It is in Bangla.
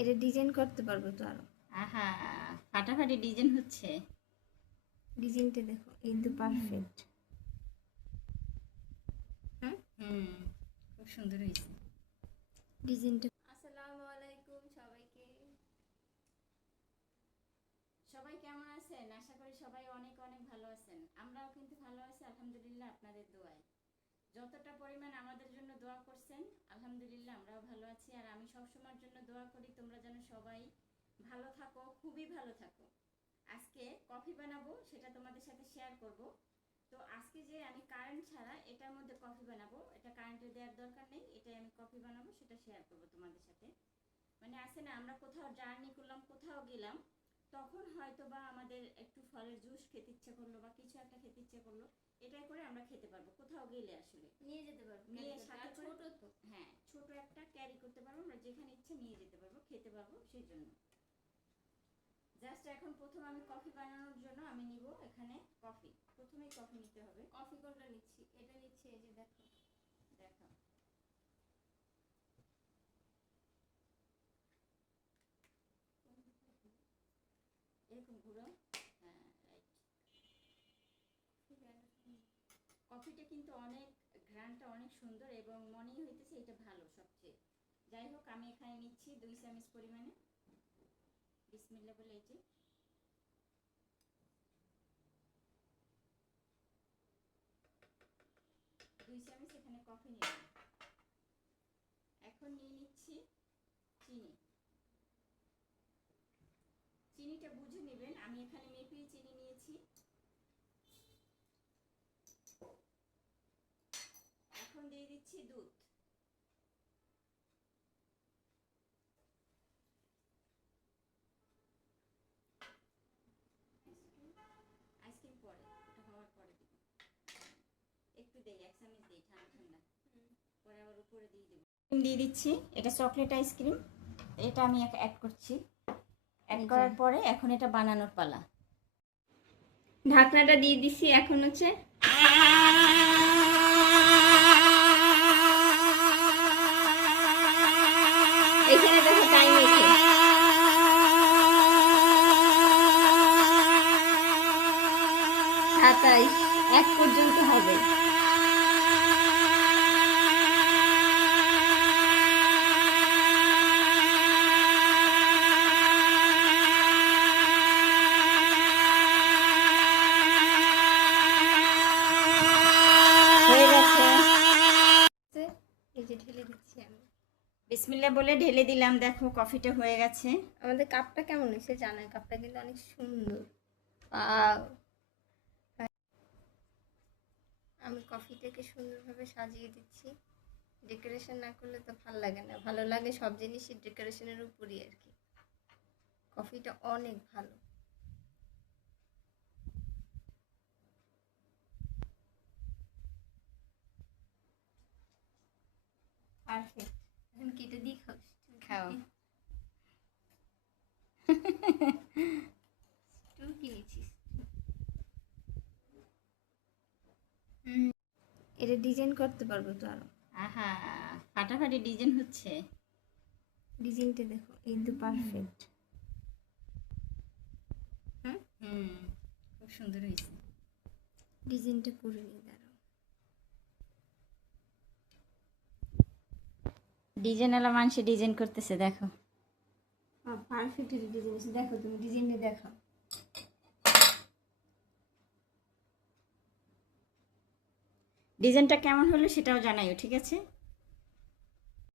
এটা ডিজাইন করতে পারবো তো আরো। আহা, ফাটাফাটি ডিজাইন হচ্ছে। ডিজাইনটা দেখো, এই তো পারফেক্ট। হুম, খুব সুন্দর হয়েছে ডিজাইনটা। আসসালামু আলাইকুম সবাইকে। সবাই কেমন আছেন? আশা করি সবাই অনেক অনেক ভালো আছেন। আমরাও কিন্তু ভালো আছি আলহামদুলিল্লাহ, আপনাদের দোয়ায়। যতটা পরিমাণ আমাদের জন্য দোয়া করছেন আলহামদুলিল্লাহ আমরাও ভালো আছি। আর আমি সবসময়ের জন্য দোয়া করি তোমরা যেন সবাই ভালো থাকো, খুবই ভালো থাকো। আজকে কফি বানাবো, সেটা তোমাদের সাথে শেয়ার করব। তো আজকে যে আমি কারেন্ট ছাড়া এটার মধ্যে কফি বানাবো, এটা কারেন্টে দেওয়ার দরকার নেই, এটাই আমি কফি বানাবো, সেটা শেয়ার করব তোমাদের সাথে। মানে আছে না, আমরা কোথাও জার্নি করলাম, কোথাও গেলাম, তখন হয়তো বা আমাদের একটু ফলের জুস খেতে ইচ্ছে করলো বা কিছু একটা খেতে ইচ্ছে করলো, এটাই করে আমরা খেতে পারবো। কোথাও গেলে আসলে নিয়ে যেতে পারবো, নিয়ে সাথে ছোট তো। হ্যাঁ, ছোট একটা ক্যারি করতে পারবো, আমরা যেখানে ইচ্ছে নিয়ে যেতে পারবো, খেতে পারবো। সেই জন্য জাস্ট এখন প্রথম আমি কফি বানানোর জন্য আমি নিব এখানে কফি। প্রথমেই কফি নিতে হবে। কফি কোনটা নিচ্ছি? এটা নিচ্ছি, এই যে দেখো। দেখো, এরকম ঘুরো। হ্যাঁ, রাইট। কফিটা কিন্তু অনেক, ঘ্রাণটা অনেক সুন্দর এবং মনেই হইতেছে এটা ভালো সবচেয়ে। যাই হোক, আমি এখানে নিচ্ছি 2 চামচ পরিমাণে। বিসমিল্লাহ বলে এই যে 2 চামচ এখানে কফি নিলাম। এখন নিয়ে নিচ্ছি চিনি। চিনিটা বুঝে নেবেন, আমি এখানে মেপেই চিনি নিয়েছি। এখন দিয়ে দিচ্ছি দুধ। আইসক্রিম পরে, ওটা হওয়ার পরে দিব। একটু দেই, 1 চামচ দেই, ঠান্ডা ঠান্ডা, পরে আবার উপরে দিয়ে দেব। দিয়ে দিচ্ছি, এটা চকলেট আইসক্রিম, এটা আমি অ্যাড করছি। অ্যাড করার পরে এখন এটা বানানোর পালা। ঢাকনাটা দিয়ে দিছি, এখন হচ্ছে এখানে দেখো টাইম আছে। 27 1 পর্যন্ত হবে। হয়ে গেছে, এই যে ঢেলে দিচ্ছি আমি। বিসমিল্লাহ বলে ঢেলে দিলাম। দেখো কফিটা হয়ে গেছে। আমাদের কাপটা কেমন হয়েছে জানাই, কাপটা কিন্তু অনেক সুন্দর। ওয়াও! আমি কফিটাকে সুন্দরভাবে সাজিয়ে দিচ্ছি। ডেকোরেশন না করলে তো ভালো লাগে না, ভালো লাগে সব জিনিসই ডেকোরেশনের উপরই আর কি। কফিটা অনেক ভালো। পারফেক্ট। এখন কেটে দিই, খাও। খাও। তুই কি নিচ্ছিস? এটা ডিজাইন করতে পারবো তো আরো। আহা, ফাটাফাটি ডিজাইন হচ্ছে। ডিজাইনটা দেখো, এই তো পারফেক্ট। হুম, খুব সুন্দর হয়েছে। ডিজাইনটা করে নিই, দাঁড়াও। ডিজাইনওয়ালা মানুষে ডিজাইন করতেছে, দেখো। পারফেক্ট ডিজাইন আছে, দেখো তুমি ডিজাইনটা দেখো। ডিজাইনটা কেমন হলো সেটাও জানাইও, ঠিক আছে?